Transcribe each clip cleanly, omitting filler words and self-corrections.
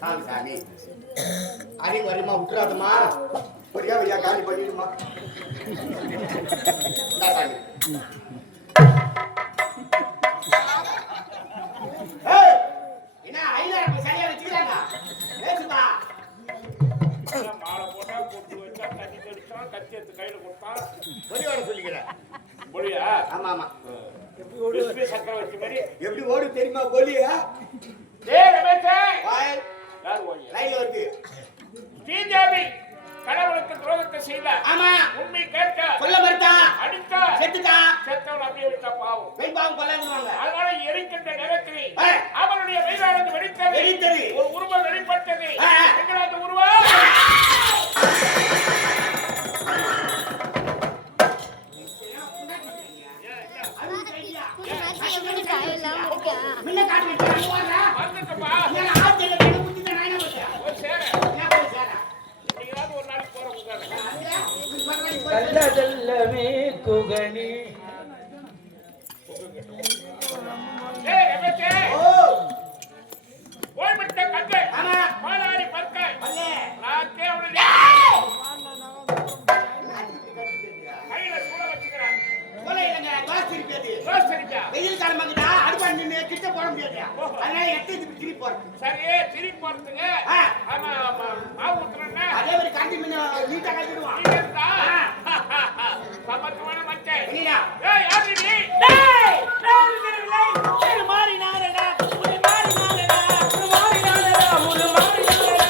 சாமி அறிவு வருமா விட்டுறாதம்மா பொரியா வையா காலி பண்ணிடுமா சாமி என்ன ஐநூறு சரியா வச்சுக்கிறாங்க பேசுப்பா மாலை போட்டா போட்டு வச்சா தண்ணி தெளிச்சா கத்தி எடுத்து கையில கொடுத்தா பொரியோட சொல்லிக்கிறேன் பொரியா ஆமா ஆமா எப்படி சக்கரவர்த்தி மாதிரி எப்படி ஓடு தெரியுமா கோலியா டேய் ரமேஷ் வாய் யார் ஓடி லைன்ல இருக்கு ஸ்ரீதேவி கடவுளுக்கு துரோகத்தை செய்தா ஆமா உண்மை கேட்ட சொல்ல மறுத்தா அடித்தா செத்துட்டா செத்தவன் அப்படியே விட்டா பாவம் பெண் பாவம் கொல்லணுவாங்க அதனால எரிக்கின்ற நேரத்தில் அவளுடைய வயிறானது வெடித்தது ஒரு உருவம் வெளிப்பட்டது எங்கடா அந்த உருவம் கள்ளதல்லவே குகனி ஓய்விட்ட கட்டை பாலாரி பற்கை நான் கேவல கையில சூழ வச்சுக்கிறேன் வெயில் காலமாங்கடா அடுப்பாடு நின்று கிட்ட போட முடியாது அதனால எட்டு திருப்பி போறேன் சரி திருப்பி போறதுங்க ஆமா மாவு ஊத்துறேன்னா அதே மாதிரி கண்டி மீன் நீட்டா கட்டிடுவான் சமத்துவமான மச்சை இல்லையா ஏய் யாரு நீ டேய் ஒரு மாறி நானடா ஒரு மாறி நானடா ஒரு மாறி நானடா ஒரு மாறி நானடா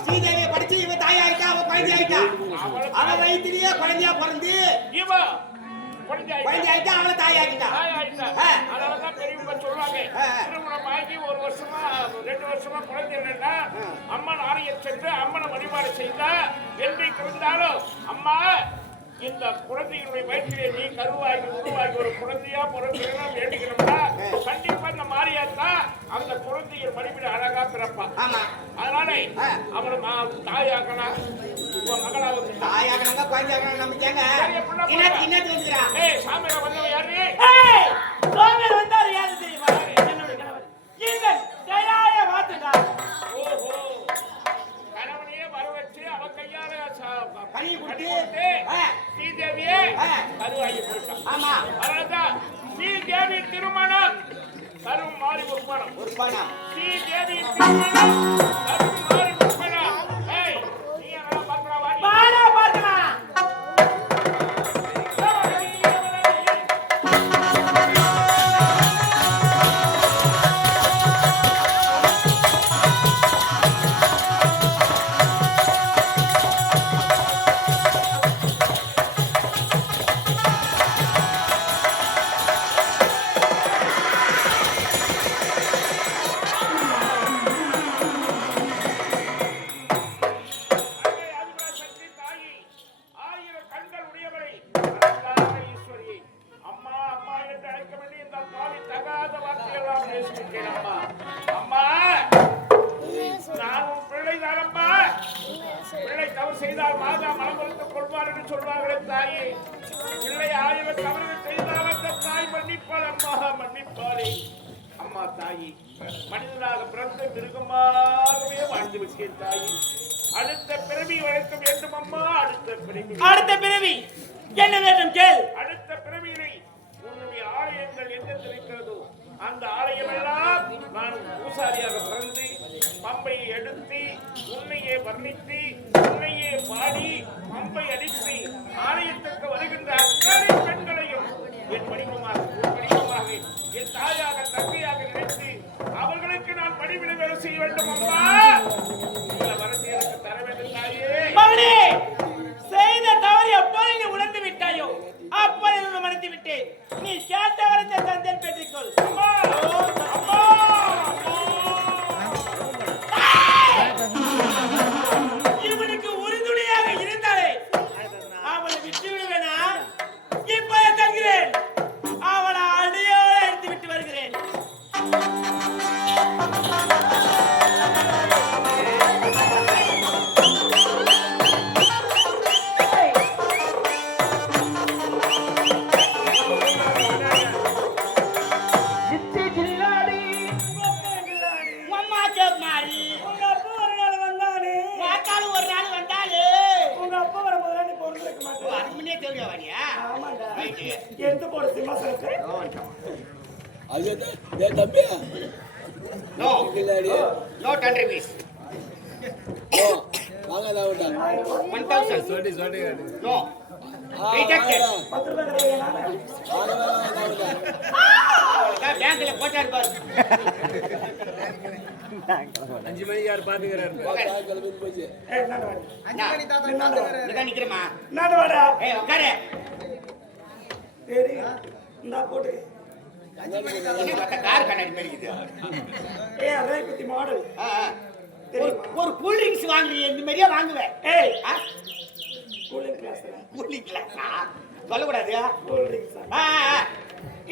ஸ்ரீதேவியை படிச்சு இவ தாயாயிட்டா அவ குழந்தையாயிட்டா அவ வயிற்றிலேயே குழந்தையா பிறந்து இவ குழந்தையாயிட்டா அவள தாயாயிட்டா அதனாலதான் பெரியவங்க சொல்லுவாங்க திருமணம் ஆகி 1 வருஷமா 2 வருஷமா குழந்தை இல்லைன்னா அம்மன் ஆலயம் சென்று அம்மனை வழிபாடு செய்தா என்றைக்கு இருந்தாலும் அம்மா இந்த குழந்தைகளுடைய வயிற்றிலே நீ கருவாகி உருவாகி ஒரு குழந்தையா பிறக்கணும் வேண்டிக்கணும்னா கண்டிப்பா இந்த மாரியாத்தா அந்த குழந்தைகள் மடிப்பிட அழகா பிறப்பான் அதனால அவளை தாயாக்கணும் மகளா வந்து தாயாக்கணுங்க குழந்தையாக்கணும் நம்பிச்சாங்க சாமியா வந்தவ யாரு சாமியார் வந்தாரு யாரு தெரியுமா என்னோட கணவர் இந்த தயாய வாத்துடா ஓஹோ கணவனையே வர வச்சு அவ கையால கனி குட்டி ஸ்ரீதேவியே கருவாகி போயிட்டான் ஆமா அதனாலதான் ஸ்ரீதேவி திருமணம் கரும் மாறி ஒரு பணம் ஸ்ரீதேவி திருமணம் கரும் மாறி ஒரு பணம் நீ என்ன பாக்குறா வாடி பாக்குறா செய்தால் மாதா மனமொழித்துக் கொள்வார் என்று சொல்வார்களே தாயே. பிள்ளை ஆயிரம் தவறுகள் செய்தால் அந்த தாய் மன்னிப்பாள் அம்மா, மன்னிப்பாளே. அம்மா தாயே, மனிதனாக பிறந்த மிருகமாகவே வாழ்ந்து விட்டேன் தாயே. அடுத்த பிறவி வளர்க்க வேண்டும் அம்மா. அடுத்த பிறவி என்ன வேண்டும் கேள். அடுத்த பிறவியிலே உன்னுடைய ஆலயங்கள் எந்த இருக்கிறதோ அந்த ஆலயம் எல்லாம் நான் பூசாரியாக பிறந்து பம்பையை எடுத்து உன்னையே வர்ணித்து உன்னையே பாடி பம்பை அடித்து ஆலயத்திற்கு வருகின்ற அத்தனை பெண்களையும் என் வடிவமாக என் தாயாக தந்தையாக நினைத்து அவர்களுக்கு நான் படிவினை வேலை செய்ய வேண்டும் அம்மா. இந்த வரத்தை எனக்கு தர வேண்டும் தாயே. மகனே, செய்த தவறு எப்போது நீ உணர்ந்து விட்டாயோ அப்போது நான் மன்னித்து விட்டேன். நீ கேட்ட வரத்தை தந்தேன், பெற்றுக்கொள். இவனுக்கு உறுதுணையாக இருந்தாலே அவனை விட்டு விடுவேனா? இப்போது தருகிறேன். அவனை அடியோடு எடுத்து விட்டு வருகிறேன். No tender piece. No. 1000. No. Rejected. பேங்க்ல போட்டாரு பாரு. 5 மணிக்கு யார் பாத்துக்கறாரு? நான் நிக்கிறேமா. நான் வாடா. ஏய் உட்காரு. சரி இந்த போடு. கார் கண்ணாடி மாதிரி இருக்குது. ஏய் அதே குட்டி மாடல். ஒரு கூல் ட்ரிங்க்ஸ் வாங்குறீங்க இந்த மாதிரியே வாங்குவேன். ஏய் கூலிங் கிளாஸா சொல்லக்கூடாது. கூல் ட்ரிங்க்ஸ்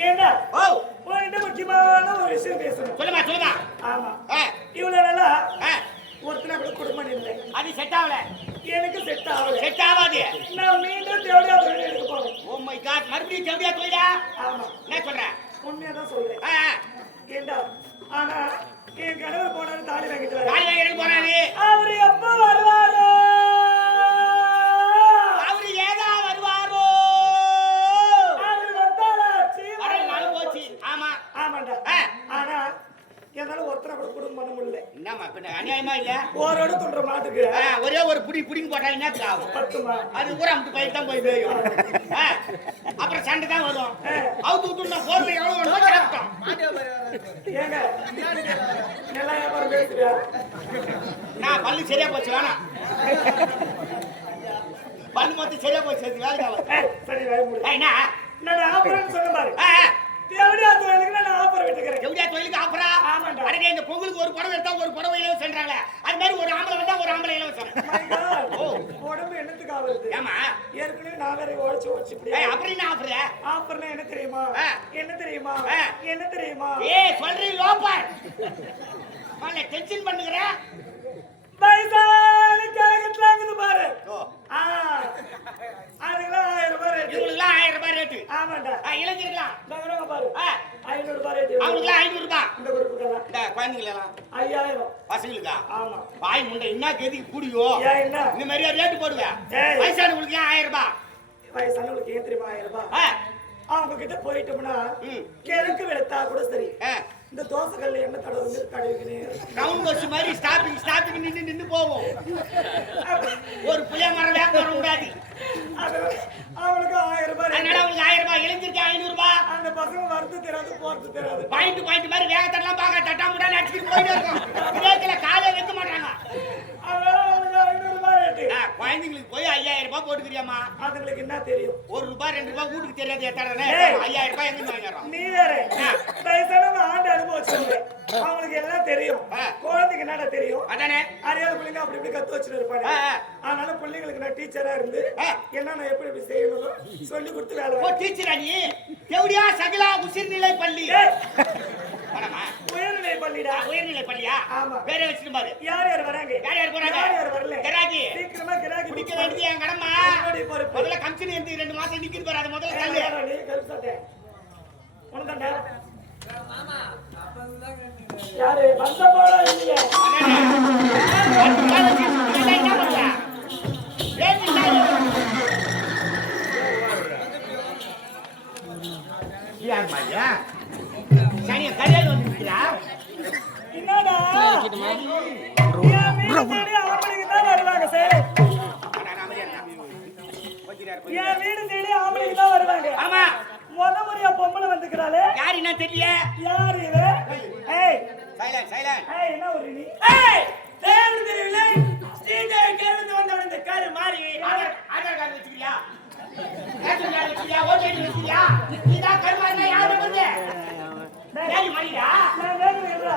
ஏண்டா ஓ உன்கிட்ட முக்கியமான ஒரு விஷயம் பேசணும். சொல்லுமா. ஆமா இவ்வளவு நாளா ஒருத்தனை கூட குடும்பம் இல்லை. அது செட் ஆகல. எனக்கு செட் ஆகாது. நான் மீண்டும் தேவடியா தொழில் எடுக்க போறேன். ஓ மை காட், மறுபடியும் தேவடியா தொழிலா? ஆமா. என்ன சொல்ற? உண்மையாதான் சொல்றேன். ஏண்டா ஆனா என் கணவர் போனாரு தாலி வாங்கிட்டு வர. தாலி வாங்கிட்டு போறாரு. அவரு எப்ப வருவாரோ? அவரு ஏதா வருவாரோ? அவரு வந்தாச்சு. வரல போச்சு. ஆமா. ஆமாண்டா. ஆனா என்னால ஒருத்தரை கூட குடும்பம் பண்ண முடியல. என்னம்மா பின்ன அநியாயமா இல்ல? ஓரோட தொன்ற மாட்டுக்கு ஒரே ஒரு புடிங்க போட்டா என்னத்துக்கு ஆகும்? பத்துமா? அது கூட அமுக்கு பயிர் தான் போய் போயும். அப்புறம் சண்டை தான் வரும். அவுத்து விட்டு நான் போர்ல எவ்வளவு சாப்பிட்டோம். ஏங்க நல்லா வியாபாரம் பேசுறியா? நான் பல்லு சரியா போச்சு வேணாம். பல்லு மொத்தம் சரியா போச்சு வேலைக்கு ஆகும். சரி வேலை முடியும். என்ன நான் ஆபரன்னு சொன்ன பாரு. தேவடியா தொழிலுக்கு நான் ஆஃபர் விட்டுக்கிறேன். தேவடியா தொழிலுக்கு ஆஃபரா? ஆமாண்டா. அடடே இந்த பொங்கலுக்கு ஒரு புடவை எடுத்தா ஒரு புடவை இலவசம் சென்றாங்க. அது மாதிரி ஒரு ஆம்பளை வந்தா ஒரு ஆம்பளை இலவசம். ஓ உடம்பு என்னத்துக்கு ஆகுது? ஏமா ஏற்கனவே நான் வேற ஓடிச்சு இப்படி. அப்புறம் என்ன ஆஃபர்? ஆஃபர்னா என்ன தெரியுமா? என்ன தெரியுமா? ஏய் சொல்றீ லோப்பர். மாலே டென்ஷன் பண்ணுங்கற. பைசால கேக்குறாங்க பாரு. அதுலாம் 1000 ரூபாய் ரேட். இவங்களுக்குலாம் 1000 ரூபாய் ரேட். ஆமாண்டா. இளைஞர்களாம் நகரங்க பாரு. 500 ரூபாய் ரேட். அவங்களுக்குலாம் 500 ரூபாய். இந்த குரூப்புக்கெல்லாம். இந்த குழந்தைகளெல்லாம் 5000. பசங்களுக்கா? ஆமா. பாய் முண்டை என்ன கேதிக்கு கூடியோ? ஏன் என்ன? இந்த மாதிரியா ரேட் போடுவே? வயசானவங்களுக்கு 1000 ரூபாய். வயசானவங்களுக்கு ஏன் தெரியுமா 1000 ரூபாய்? அவங்க கிட்ட போயிட்டோம்னா கிழக்கு வெளுத்தா கூட சரி. இந்த தோசைகள்ல என்ன தடவுங்க தடவிக்கிறேன். ரவுண்ட் பஸ் மாதிரி ஸ்டாப்பிங் நின்னு போவோம். ஒரு புளிய மரம் வேக வர கூடாது. அவங்களுக்கு 1000 ரூபாய். அதனால உங்களுக்கு 1000 ரூபாய், இளைஞருக்கு 500 ரூபாய். அந்த பசங்க வரது தெரியாது போறது தெரியாது. பாயிண்ட் மாதிரி வேகத்தெல்லாம் பார்க்க தட்டா முடா அடிச்சுட்டு போயிட்டே இருக்கும். பிரேக்ல காலே வைக்க மாட்டாங்க. அதனால அவங்களுக்கு 500 ரூபாய் ரேட். குழந்தைங்களுக்கு போய் 5000 ரூபாய் போட்டுக்கிறியாமா? அதுங்களுக்கு என்ன தெரியும்? 1 ரூபாய் 2 ரூபாய் வீட்டுக்கு தெரியாது. எத்தனை 5000 ரூபாய் எங்க வாங்குறோம்? நீ வேற வயசானவங்க ஆண்டு அனுபவிச்சாங்க. அவங்களுக்கு எல்லாம் தெரியும். குழந்தைக்கு என்னடா தெரியும்? அதானே அறியாத பிள்ளைங்க அப்படி இப்படி கத்து வச்சுட்டு இருப்பாங்க. அதனால பிள்ளைங்களுக்கு நான் டீச்சரா இருந்து என்ன எப்படி எப்படி செய்யணும் சொல்லி கொடுத்து வேலை. ஓ டீச்சரா நீ? தேவடியா சகலா உசிர்நிலை பள்ளி. உயர்நிலை பள்ளிடா. உயர்நிலை பள்ளியா? ஆமா. வேற வச்சிட்டு பாரு. யார் யார் வராங்க? யார் யார் போறாங்க? யார் யார் வரல? கிராக்கி. சீக்கிரமா கிராக்கி குடிக்க வேண்டிய என் கடமை. முதல்ல கமிஷன் எடுத்து 2 மாசம் நிக்குது பாரு. அது முதல்ல தள்ளு. நீ கல்சட்டே. உனதாண்டா? மாமா. யாரு வந்த போல இல்லையே. என்ன பண்ற? யார் மாயா? சனிய கல்யாணம் வந்துருக்கா? என்னடா? என் வீடு தேடி ஆம்பளைக்கு தான் வருவாங்க. ஆமா. முத முறையா பொம்பளை வந்துக்கிறாளே. யார் என்ன தெரியல? யார் இவ? ஏய் சைலன்ட் சைலன்ட். ஏய் என்ன ஒரு நீ? ஏய் தேவன் தெரியல. ஸ்ரீதேவி கேந்து வந்தவன் இந்த கார் மாறி ஆதார் கார்டு வச்சிருக்கியா? ரேஷன் கார்டு வச்சிருக்கியா? ஓட்டு ஐடி வச்சிருக்கியா? நீதா கருமாறினா யாரு வந்து? டேய் மாறிடா. நான் வேணும்டா.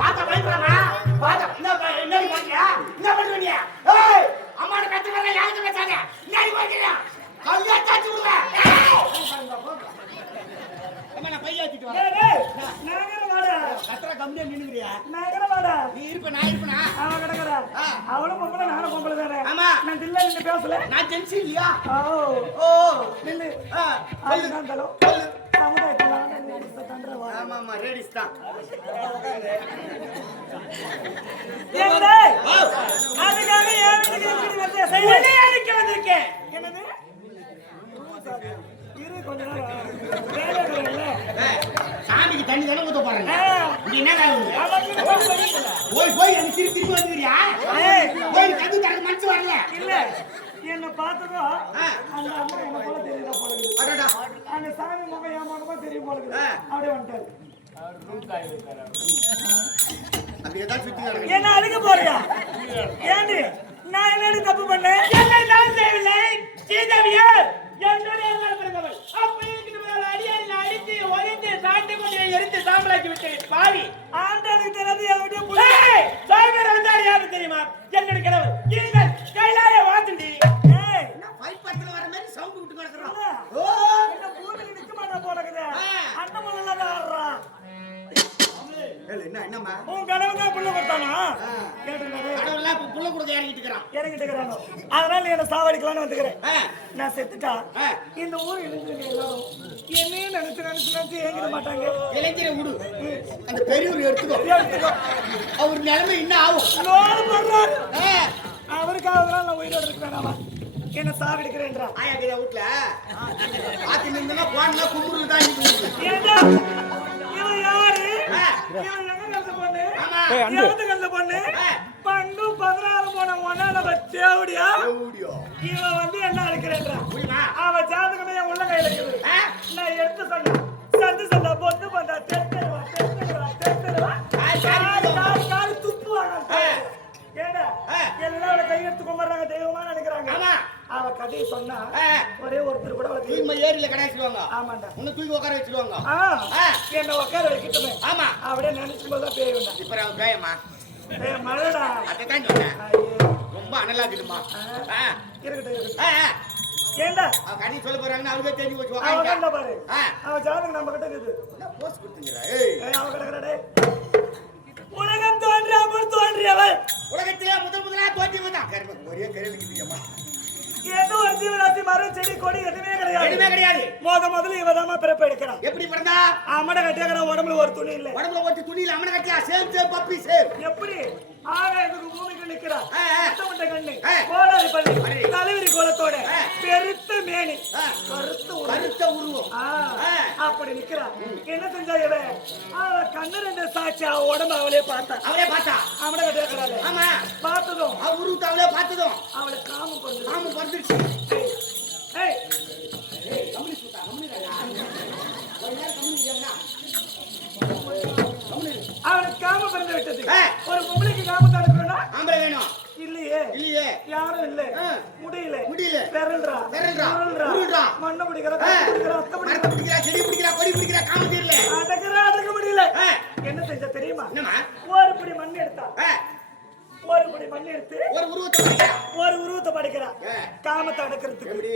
பாத்தா பயப்படமா? பாத்தா என்ன பண்ணியா? என்ன பண்றீங்க? ஏய் அம்மாட கத்து வர யாருக்கு பேசாத. என்னடி போறீங்க? கல்யா தாச்சி விடுங்க. அம்மா நான் பைய ஏத்திட்டு வரேன். டேய் நாகர வாடா. கத்தற கம்மியா நின்னுறியா? நாகர வாடா. நீ இருப்ப நான் இருப்பனா? அவன் கடக்கறா. அவளும் பொம்பளை நானும் பொம்பளை தானே. ஆமா. நான் தில்ல நின்னு பேசல. நான் ஜென்சி இல்லையா? ஓ நின்னு. அது நான் தலோ. சமுதாயத்துல தண்டறவா. ஆமா ஆமா ரேடிஸ் தான். ஏண்டா? அதுக்காக ஏன் வீட்டுக்கு இப்படி வந்து உன்னை அடிக்க வந்திருக்கேன். என்னது? இரு கொஞ்ச நேரம். வேலை இல்ல. சாமிக்கு தண்ணி தான ஊத்த போறேன். நீ என்ன காரணம்? போய் எனக்கு திருப்பி வந்துறியா? போய் கது தரக்கு மனசு வரல. இல்ல. என்ன பார்த்ததும் அந்த அம்மா என்ன போல தெரியுதா போல இருக்கு. அடடா. அந்த சாமி முகம் என் முகமா தெரியும் போல இருக்கு. அப்படியே வந்துட்டாரு. அப்படியே தான் சுத்தி நடக்குது. என்ன அழுக போறியா? ஏண்டி நான் என்னடி தப்பு பண்ணேன்? என்ன நான் செய்யவில்லை. சீதாவியா என்னுடைய நண்பர்கள் அப்படி இருக்கிற அடியாரி அடித்து ஒளிந்து சாட்டி கொண்டு எரித்து சாம்பலாக்கி விட்டேன் பாவி. ஆண்டாளுக்கு தெரியாது என்கிட்ட புள்ள. சாய்வர் வந்தார் யாரு தெரியுமா? என்னுடைய கிழவர் நீங்கள் கைலாய வாத்துண்டி. நான் ஃபைட் படத்துல வர மாதிரி சவுண்ட் விட்டு கிடக்குறோம். இந்த பூமியில நிக்க மாட்டா போல இருக்குது. அந்த முள்ளல ஆடுறா. என்ன என்னம்மா? உன் கனவுங்க புள்ள கொடுத்தானா? கேட்டுறானே. கடவுளா புள்ள கொடுக்க இறங்கிட்டு இருக்கான். இறங்கிட்டு இருக்கானோ. அதனால நீ என்ன சாவடிக்கலாம்னு வந்துக்கிறேன். நான் செத்துட்டா இந்த ஊர் இளைஞர்கள் எல்லாரும் என்னையும் நினைச்சு ஏங்கிட மாட்டாங்க. இளைஞரை விடு. அந்த பெரியவர் எடுத்துக்கோ. அவர் நிலைமை என்ன ஆகும்? லோடு பண்றாரு. அவருக்காக நான் உயிரோடு இருக்கிறேன். என்ன சாவடிக்கிறேன்றா? ஆயா கிட்ட வீட்ல ஆத்தி நின்னா போனா கும்புரு தான் ஏண்டா இவன் யாரு? இவன் எங்க கல்ல பொண்ணு? ஆமா. எங்க கல்ல பொண்ணு? பண்டு 16 போன ஒண்ணால வச்சேவுடியா? இவன் வந்து என்ன அழைக்கிறேன்றா? அவ ஜாதகமே உள்ள கையில இருக்குது. நான் எடுத்து சொன்னேன். சந்து பொண்ணு பண்ணா தெத்தறவா. கால் துப்புவாங்க. ஏண்டா எல்லாரும் கை எடுத்து கும்பிடுறாங்க தெய்வமா நினைக்கிறாங்க. அவ கதையை சொன்னா ஒரே ஒருத்தர் கூட தூக்கி ஏரியில கடாச்சிடுவாங்க. ஆமாண்டா. உன்னை தூக்கி உட்கார வச்சிருவாங்க. என்ன உட்கார வைக்கிட்டமே. ஆமா அப்படியே நினைச்சு போதா பேய் வந்தா. இப்ப அவன் பேயமா? மழடா. அதான் சொன்னேன். ரொம்ப அனலா இருக்குதுமா. இருக்கட்டும். ஏண்டா அவ கண்ணி சொல்ல போறாங்கன்னு அவளுக்கே தெரிஞ்சு போச்சு. அவன் பாரு. அவன் ஜாதகம் நம்ம கிட்ட இருக்குது. என்ன போஸ்ட் கொடுத்துங்கடா? ஏய் அவன் கிடக்குறடே. உலகம் தோன்றியவள் உலகத்திலே முதலா தோன்றி வந்தான். ஒரே கருவிக்குதுமா. ஏதோ ஒரு ஜீவராசி மரம் செடி கொடி எதுவுமே கிடையாது. முதல்ல இவதாம பிறப்பு எடுக்கிறான். எப்படி பிறந்தா? அம்மனை கட்டியாக்கிற உடம்புல ஒரு துணி இல்ல. உடம்புல ஒரு துணி இல்ல. அம்மனை கட்டியா சேம் பப்பி சேம். எப்படி ஆகாயத்துக்கு பூமிக்கு நிக்கிறா. கண்ணு கோடாரி பள்ளி தலைவிரி கோலத்தோட பெருத்த மேனி கருத்த உருவம் அப்படி நிக்கிறா. என்ன செஞ்சா இவன்? அவ கண்ணு 2 சாட்சி அவ உடம்பு அவளே பார்த்தா. அம்மனை கட்டியாக்கிறாள். ஆமா பார்த்ததும் அவ உருவத்தை அவளே பார்த்ததும் அவளை காமம் பொறுத்துச்சு. அவனுக்கு காம பிறந்து விட்டது. ஒரு பொம்பளைக்கு காமத்தை அனுப்புறா ஆம்பளை வேணும். இல்லையே யாரும் இல்ல. முடியல பெறல்றா மண்ணை பிடிக்கிறா செடி பிடிக்கிறா கொடி பிடிக்கிறா காம தீரல. அடக்க முடியல. என்ன செஞ்சா தெரியுமா? ஒரு பிடி மண் எடுத்தா. ஒரு பிடி மண் எடுத்து ஒரு உருவத்தை படைக்கிறா. காமத்தை அடக்கிறதுக்கு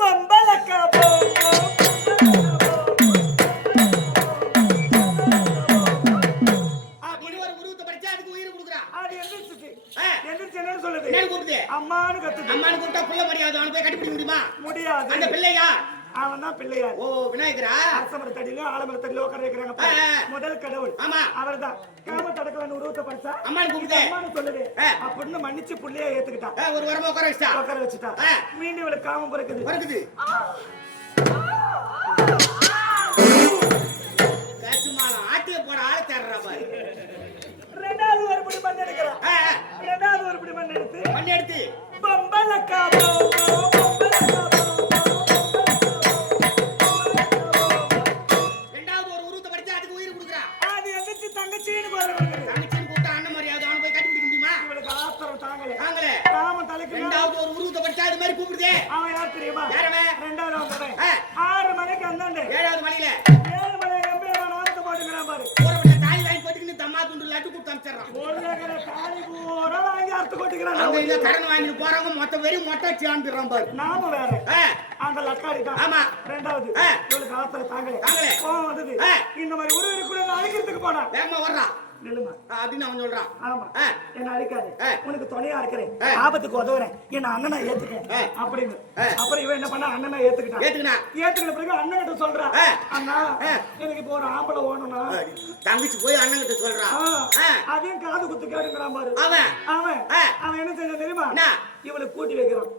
பம்பலக்கா போ பிள்ளையார். ஓ விநாயகரா? அரசமரத்தடியில ஆலமரத்தடியில உட்கார வைக்கிறாங்க. முதல் கடவுள் அவர்தான். காம தடக்கலான்னு உருவத்தை படிச்சா அம்மான்னு கூப்பிட்டு அம்மான்னு சொல்லுது அப்படின்னு மன்னிச்சு புள்ளைய ஏத்துக்கிட்டா. ஒரு வரமா உட்கார வச்சுட்டா. மீண்டும் இவளுக்கு காமம் பிறக்குது. கசுமாலம் ஆட்டிய போட ஆள தேடுறா பாரு. ரெண்டாவது ஒரு பிடி மண் எடுக்கிறான். ரெண்டாவது ஒரு பிடி மண் எடுத்து பம்பலக்கா ரெண்டாவது ஒரு உருவத்தை படிச்சு அதுக்கு உயிர் கொடுக்குறான். அது எந்திரிச்சு தங்கச்சின்னு போறாங்க. தங்கச்சின்னு கூப்பிட்டா அண்ணன் மரியாதை அவன் போய் கட்டி பிடிக்க முடியுமா? இவளுக்கு ஆத்திரம் தாங்கல. காம தலைக்கு ரெண்டாவது ஒரு உருவத்தை படிச்சா அது மாதிரி கூப்பிடுதே. அவன் யார் தெரியுமா? ரெண்டாவது வந்தவன் 6 மணிக்கு அந்தாண்டு 7வது மணியில 7 மணி எம்பேவன் ஆத்து போட்டுக்கிறான் பாரு. ஒரு தாய் வாங்கி போட்டுக்கின்னு தம்மா துண்டு லட்டு கொடுத்து அனுப்பிச்சிடறான். ஒரு தாலி பூரா வாங்கி அறுத்து கொட்டுக்கிறான். அவங்க இங்க கடன் வாங்கிட்டு போறவங்க மொத்த வெறும் மொட்டை சேர்ந்துடுறான் பாரு. நாம வேற அந்த லக்காரி தான். ஆமா. ரெண்டாவது இவளுக்கு ஆத்திரம் தாங்கல. கோவம் வந்தது. இந்த மாதிரி ஒரு கூட அழிக்கிறதுக்கு போனா வேகமா வர்றான். நிலுமா அப்படின்னு அவன் சொல்றான். ஆமா என்ன அழிக்காது, உனக்கு துணையா இருக்கிறேன், ஆபத்துக்கு உதவுறேன், என்ன அண்ணனா ஏத்துக்க அப்படின்னு. அப்புறம் இவன் என்ன பண்ணா அண்ணனா ஏத்துக்கின பிறகு அண்ணன் கிட்ட சொல்றான், அண்ணா எனக்கு இப்போ ஒரு ஆம்பளை ஓடணும்னா. தங்கச்சி போய் அண்ணன் கிட்ட சொல்றான். அதையும் காது குத்து கேட்டுக்கிறான் பாரு. அவன் என்ன செஞ்ச தெரியுமா? இவளுக்கு கூட்டி வைக்கிறான்.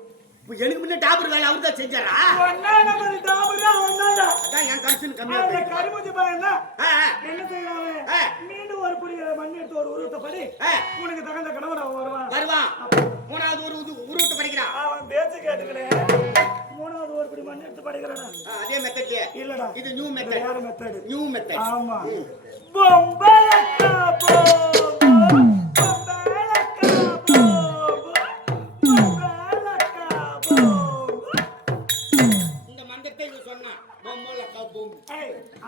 எனக்கு முன்ன டாபர் வேலை அவரு தான் செஞ்சாரா? அதான் என் கன்சன் கம்மியா இருக்கு. கருமூஞ்சி பாருங்க என்ன செய்யறாங்க. மீண்டும் ஒரு புடி மண் எடுத்து ஒரு உருவத்தை படி உனக்கு தகுந்த கணவன் அவன் வருவான். மூணாவது ஒரு உருவத்தை படிக்கிறான். அவன் பேச்சு கேட்டுக்கிறேன். மூணாவது ஒரு புடி மண் எடுத்து படிக்கிறானா? அதே மெத்தட்லயே இல்லடா, இது நியூ மெத்தட். வேற மெத்தட். New method. ஆமா. பொம்பலக்கா போ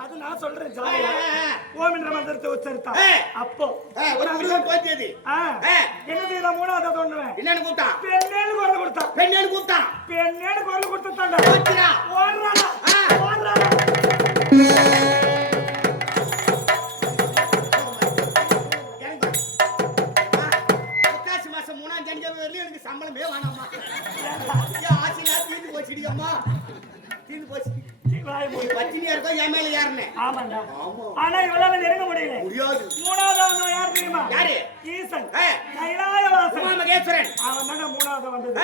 அது நான் சொல்றேன். ஓம் என்ற மந்திரத்தை உச்சரித்தான். அப்போ ஒரு உருவம் போச்சது. என்ன செய்யலாம்? மூணாவது தோன்றுவேன். என்னன்னு கூப்பிட்டான்? பெண்ணேன்னு குரல் கொடுத்தான். பெண்ணேன்னு குரல் கொடுத்தாண்டா. ஓடுறாடா. புரட்டாசி மாசம் 3ஆம் தேதி எனக்கு சம்பளமே வேணாமா? ஆசையா தீர்ந்து போச்சுடியம்மா, தீர்ந்து போச்சு. பத்தினியா இருக்கோ என் மேல யாருன்னு? ஆமாண்டா. ஆனா இவளால நெருங்க முடியாது. மூணாவது யார் தெரியுமா? யாரு? ஈசன், கைலாயவாசன், மகேஸ்வரன். அவன் தானே மூணாவது வந்தது.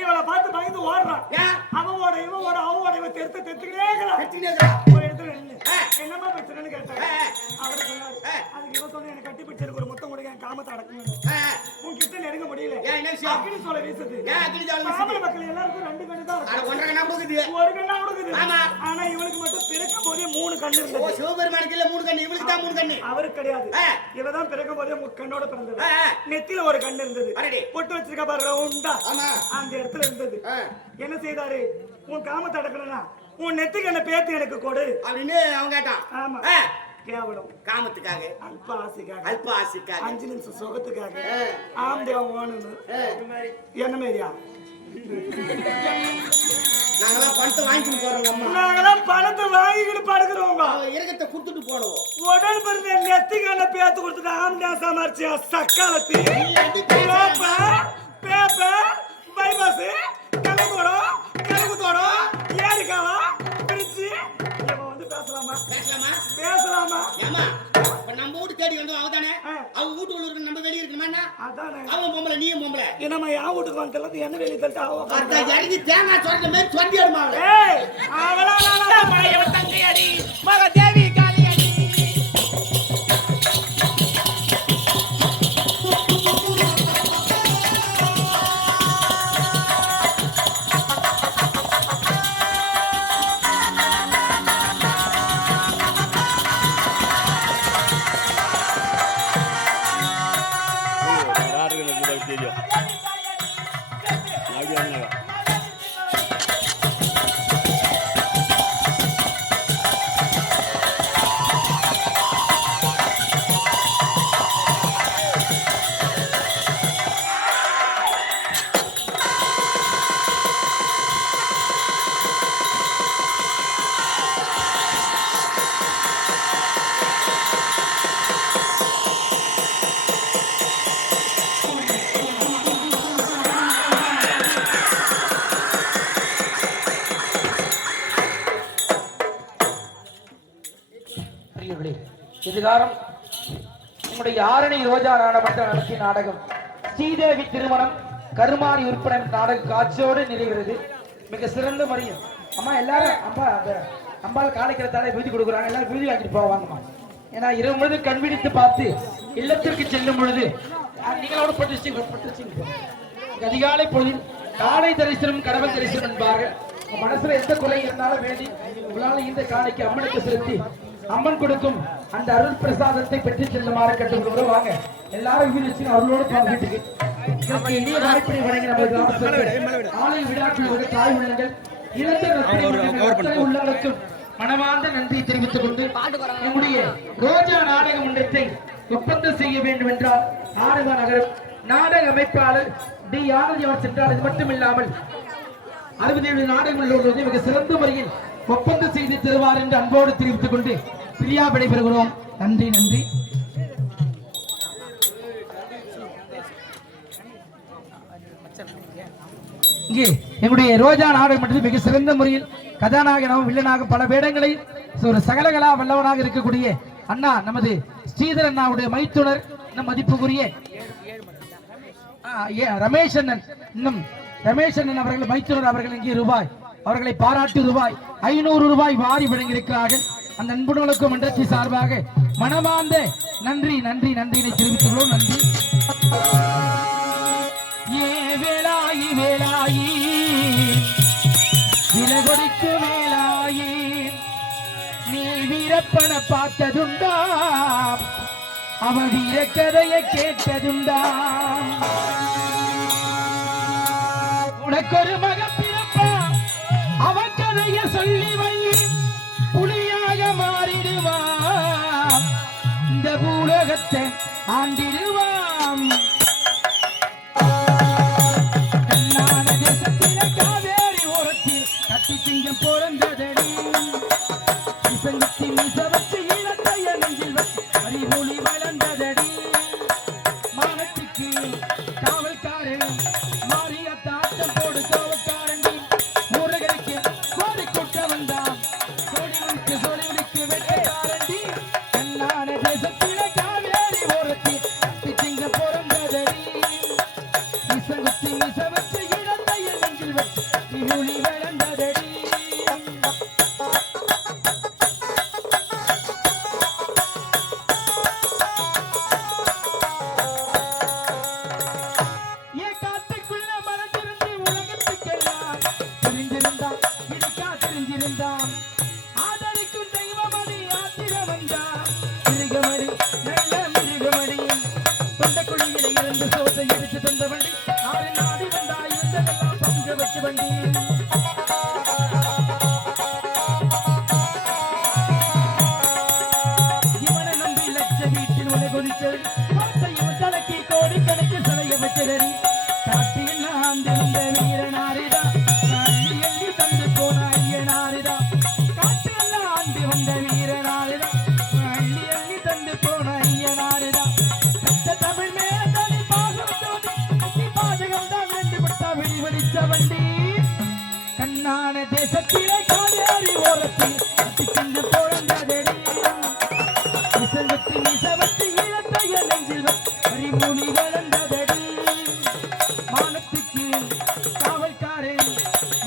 இவளை பார்த்து பயந்து ஓடுறான். அவனோட அவனோட இவன் தெத்துக்கிட்டே இருக்கிறான். ஒரு இடத்துல என்னமா பிரச்சனைன்னு கேட்டாங்க. அவரு சொன்னாரு, அதுக்கு இவன் சொன்ன எனக்கு கட்டி பிடிச்சிருக்கு, ஒரு மொத்தம் கொடுக்க என் காமத்தை அடக்கணும். உன்கிட்ட நெருங்க முடியல. அக்னி சோலை வீசுது. மாமல மக்கள் எல்லாருக்கும் 2 கண்ணு தான் இருக்கு. ஒரு கண்ணா கொடுக்குது. ஆனா இவளுக்கு மட்டும் பிறக்கும் போதே 3 கண்ணு இருந்தது. சிவபெருமானுக்கு இல்ல 3 கண்ணு, இவளுக்கு தான் 3 கண்ணு. அவருக்கு கிடையாது. இவதான் பிறக்கும் போதே 3 கண்ணோட பிறந்தது. நெத்தியில ஒரு கண்ணு இருந்தது. பொட்டு வச்சிருக்க பாரு ரவுண்டா, அந்த இடத்துல இருந்தது. என்ன செய்தாரு? உன் காமத்தை அடக்கணும்னா உன் நெத்திக்கு என்ன பேத்து எனக்கு கொடு அப்படின்னு அவன் கேட்டான். ஆமா. கேவலம் காமத்துக்காக, அல்ப ஆசைக்காக, 5 நிமிஷம் சுகத்துக்காக ஆம்தேவ ஓனு என்ன மாதிரியா? நாங்கெல்லாம் பணத்தை வாங்கிட்டு போறோம். நாங்கெல்லாம் பணத்தை வாங்கிட்டு படுக்கிறோங்க. இறக்கத்தை கொடுத்துட்டு போனோம். உடல் பிறந்த நெத்திக்கு என்ன பேத்து கொடுத்துட்டு ஆம்தேவ சமாரிச்சியா சக்காலத்தி பேப்பர் பைபாஸ் கலகுத்தோட ஏரிக்காவா பிரிச்சு வந்து பேசலாமா? ஏமா நம்ம வீட்டு தேடி வந்து அவதானே அவன் வீட்டுக்குள்ள இருக்கு, நம்ம வெளியே இருக்கணுமா? அவன் பொம்பளை, நீயும் பொம்பளை. நம்ம என் வீட்டுக்கு வந்து என்ன வெளியே தள்ளிட்டு இறங்கி தேங்காய் சொல்ற மாதிரி சொல்லி அடுமா தங்கையடி மக தேவி காளியடி. பிரியர்களே, எதிர்காலம் நம்முடைய ஆரணி ரோஜா நாடகமன்ற நடத்திய நாடகம் ஸ்ரீதேவி திருமணம் கருமாரி உறுப்பின நாடக காட்சியோடு நிறைகிறது. மிக சிறந்த முறையில் அம்மா எல்லாரும் அம்பாள் காணிக்கிறதால விருதி கொடுக்குறாங்க. எல்லாரும் விருதி வாங்கிட்டு போவாங்கம்மா. ஏன்னா இரவு முழுது கண்பிடித்து பார்த்து இல்லத்திற்கு செல்லும் பொழுது நீங்களோட பட்டு அதிகாலை பொழுதில் காலை தரிசனம் கடவுள் தரிசனம் என்பார்கள். மனசுல எந்த குறை இருந்தாலும் வேண்டி உங்களால் இந்த காணிக்கு அம்மனுக்கு செலுத்தி அம்மன் கொடுக்கும் அந்த அருள் பிரசாதத்தை பெற்று செல்லுமாறு கட்டுக்கொண்டு வாங்க. எல்லாரும் வீடு அருளோடு வீட்டுக்கு இனிய வாய்ப்பினை வழங்கி நமது ஆலய விழாக்கள் தாய் உள்ளங்கள் இழந்த உள்ளங்களுக்கும் மனமார்ந்த நன்றி தெரிவித்துக் கொண்டு நம்முடைய ரோஜா நாடக மன்றத்தை ஒப்பந்தம் செய்ய வேண்டும் என்றால் ஆனந்த நகரம் நாடக அமைப்பாளர் டி ஆனந்தி அவர் சென்றார். இது மட்டுமில்லாமல் 67 நாடகங்கள் உள்ளது மிக சிறந்த முறையில் ஒப்பந்தம் செய்து தருவார் என்று அன்போடு தெரிவித்துக் கொண்டு பிரியா விடைபெறுகிறோம். நன்றி நன்றி. இங்கே எங்களுடைய ரோஜா நாடகம் மட்டும் மிக சிறந்த முறையில் கதாநாயகனாகவும் வில்லனாக பல வேடங்களை ஒரு சகலகலா வல்லவனாக இருக்கக்கூடிய அண்ணா நமது ஸ்ரீதர் அண்ணாவுடைய மைத்துனர் நம் மதிப்புக்குரிய ரமேஷ் அண்ணன் அவர்கள் மைத்துனர் அவர்கள் இங்கே அவர்களை பாராட்டு ரூபாய் 500 வாரி வழங்கியிருக்கிறார்கள். அந்த அன்புகளுக்கு மன்றத்தின் சார்பாக மனமார்ந்த நன்றி நன்றி நன்றியை தெரிவித்துள்ளோம். நன்றி. வேலாயி வேலாயி விலகொடிக்கு வேலாயி நீ வீரப்பன பார்த்ததுண்டா அவ வீரக்கதையை கேட்டதுண்டா உனக்கொரு மக பிறப்பா அவ கதைய சொல்லி வை புலியாக மாறிடுவான் இந்த பூலோகத்தை ஆண்டிடுவான் பிறந்ததடி இசங்கத்தின் இசவச்சு ஈழத்தைய நெஞ்சில் அறிவொளி வளர்ந்ததடி மானத்துக்கு காவல்காரன் மாறிய தாட்டம் போடு கோவக்காரன் ஊரகருக்கு கோடி கூட்ட வந்தான் சோழிவனுக்கு வெட்டக்காரண்டி கண்ணான தேசத்தில காவேரி ஓரத்தி கட்டிச்சிங்க பிறந்ததடி இசங்கத்தின் இசவச்சு ஈழத்தைய நெஞ்சில் அறிவொளி வளர்ந்ததடி கண்ணான தேசத்திலே காவேரி ஓரத்தில் கட்டிச்சிங்க போழந்ததடி இசங்கத்தின் இசவத்து ஈழத்தைய நெஞ்சில் அறிமொழி வளர்ந்ததடி மானத்துக்கு காவல்காரன்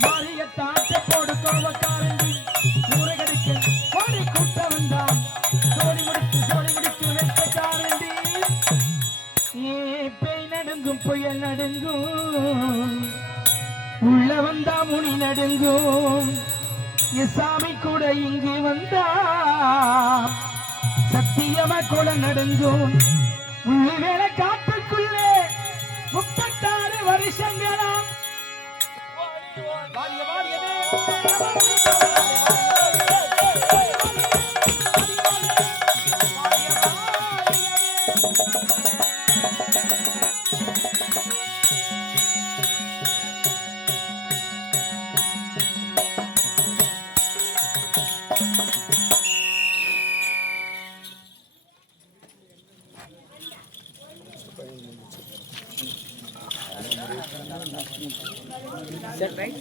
மாறிய தாட்ட போடு கோவக்காரன் ஊரகடிக்க கோடி கூட்ட வந்தான் சோழி முடிக்கு வெட்டக்காரண்டி ஏ பேய் நடுங்கும் புயல் நடுங்கும் உள்ள வந்தா முனி நடுங்கும் சாமி கூட இங்கு வந்தா சத்தியமா கூட நடுங்கும் உள்ளு வேலை காட்டுக்குள்ளே 36 வருஷங்களா Set right?